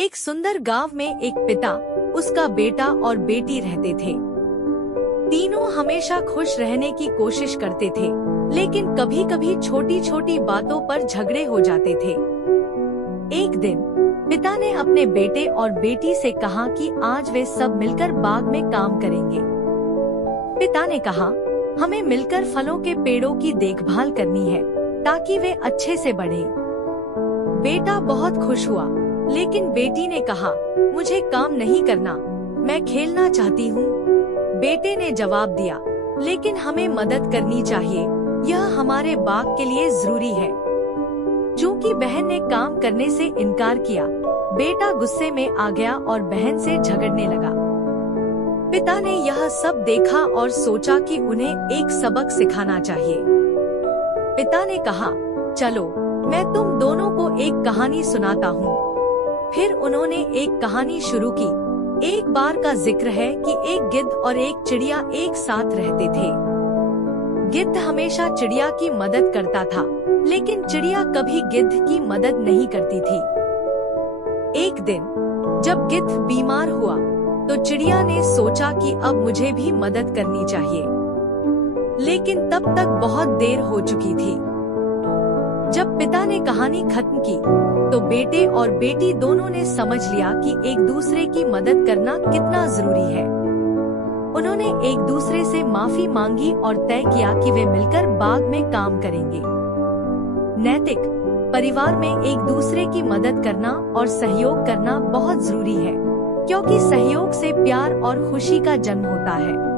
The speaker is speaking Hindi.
एक सुंदर गांव में एक पिता, उसका बेटा और बेटी रहते थे। तीनों हमेशा खुश रहने की कोशिश करते थे, लेकिन कभी कभी छोटी छोटी बातों पर झगड़े हो जाते थे। एक दिन पिता ने अपने बेटे और बेटी से कहा कि आज वे सब मिलकर बाग में काम करेंगे। पिता ने कहा, हमें मिलकर फलों के पेड़ों की देखभाल करनी है ताकि वे अच्छे से बढ़ें। बेटा बहुत खुश हुआ, लेकिन बेटी ने कहा, मुझे काम नहीं करना, मैं खेलना चाहती हूँ। बेटे ने जवाब दिया, लेकिन हमें मदद करनी चाहिए, यह हमारे बाग के लिए जरूरी है। चूँकि बहन ने काम करने से इनकार किया, बेटा गुस्से में आ गया और बहन से झगड़ने लगा। पिता ने यह सब देखा और सोचा कि उन्हें एक सबक सिखाना चाहिए। पिता ने कहा, चलो मैं तुम दोनों को एक कहानी सुनाता हूँ। फिर उन्होंने एक कहानी शुरू की। एक बार का जिक्र है कि एक गिद्ध और एक चिड़िया एक साथ रहते थे। गिद्ध हमेशा चिड़िया की मदद करता था, लेकिन चिड़िया कभी गिद्ध की मदद नहीं करती थी। एक दिन जब गिद्ध बीमार हुआ, तो चिड़िया ने सोचा कि अब मुझे भी मदद करनी चाहिए, लेकिन तब तक बहुत देर हो चुकी थी। जब पिता ने कहानी खत्म की, तो बेटे और बेटी दोनों ने समझ लिया कि एक दूसरे की मदद करना कितना जरूरी है। उन्होंने एक दूसरे से माफी मांगी और तय किया कि वे मिलकर बाग में काम करेंगे। नैतिक परिवार में एक दूसरे की मदद करना और सहयोग करना बहुत जरूरी है, क्योंकि सहयोग से प्यार और खुशी का जन्म होता है।